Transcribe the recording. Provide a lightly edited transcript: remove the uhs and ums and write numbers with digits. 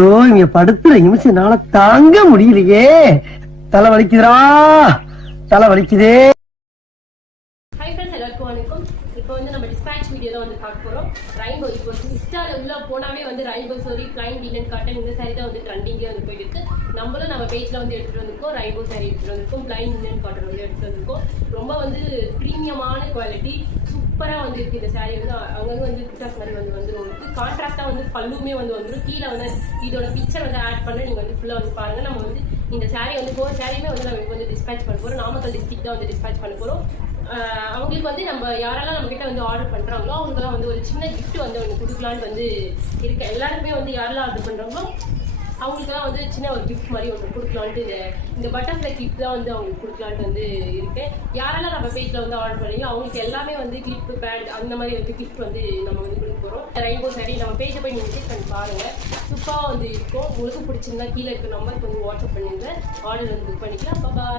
இங்க படுத்துற நிமிஷம் என்னால தாங்க முடியலையே. தலை வலிக்குதுடா, தலை வலிக்குதே. ஹாய் ஃப்ரெண்ட்ஸ், எல்லாருக்கும் வணக்கம். இப்போ வந்து நம்ம டிஸ்பேட்ச் வீடியோ தான் வந்து பார்க்க போகிறோம். ரெயின்போ இப்போ இன்ஸ்டால உள்ள போனாவே வந்து ரெயின்போ சாரி பிளைன் டீலன் காட்டன் இந்த சாரி தான் வந்து ட்ரெண்டிங்கே வந்து போயிட்டு இருக்கு. நம்மளும் நம்ம பேஜ்ல வந்து எடுத்துட்டு வந்திருக்கோம். ரெயின்போ சாரி எடுத்துட்டு வந்திருக்கோம், பிளைன் டீலன் காட்டன் வந்து எடுத்துட்டு வந்திருக்கோம். ரொம்ப வந்து ப்ரீமியமான குவாலிட்டி, சூப்பராக வந்து இருக்கு. இந்த சாரி வந்து அங்கங்கே வந்து பிக்சர்ஸ் மாதிரி வந்து வந்துடும். கான்ட்ராஸ்டாக வந்து பல்லுமே வந்து வந்துடும். கீழே வந்து இதோட பிக்சர் வந்து ஆட் பண்ண நீங்கள் வந்து ஃபுல்லாக வந்து பாருங்கள். நம்ம வந்து இந்த சாரி வந்து 4 சாரியுமே வந்து நம்ம இப்போ வந்து டிஸ்பேச் பண்ண போகிறோம். நாமக்கல் டிஸ்ட்ரிக்ட் தான் வந்து டிஸ்பேச் பண்ண போகிறோம். அவங்களுக்கு வந்து நம்ம யாரெல்லாம் நம்ம கிட்ட வந்து ஆர்டர் பண்றாங்களோ அவங்களுக்குலாம் வந்து ஒரு சின்ன கிஃப்ட் வந்து ஒன்று கொடுக்கலான்னு வந்து இருக்கு. எல்லாருக்குமே வந்து யாரெல்லாம் ஆர்டர் பண்றாங்களோ அவங்களுக்குலாம் வந்து சின்ன ஒரு கிஃப்ட் மாதிரி ஒன்று கொடுக்கலான்ட்டு இந்த பட்டர்ஃப்ளை கிஃப்ட் தான் வந்து அவங்களுக்கு கொடுக்கலான்ட்டு வந்து இருக்கு. யாரெல்லாம் நம்ம பேஜ்ல வந்து ஆர்டர் பண்ணீங்க அவங்களுக்கு எல்லாமே வந்து கிளிப் பேண்ட் அந்த மாதிரி வந்து கிஃப்ட் வந்து நம்ம வந்து கொடுக்க போறோம். ரெயின்போ சாரி நம்ம பேஜை போய் நீங்க விசிட் பண்ணி பாருங்க, சூப்பராக வந்து இருக்கும். உங்களுக்கு பிடிச்சிருந்தா கீழே இருக்க நம்பருக்கு வந்து வாட்ஸ்அப் பண்ணிருங்க, ஆர்டர் வந்து புக் பண்ணிக்கலாம். பாய்.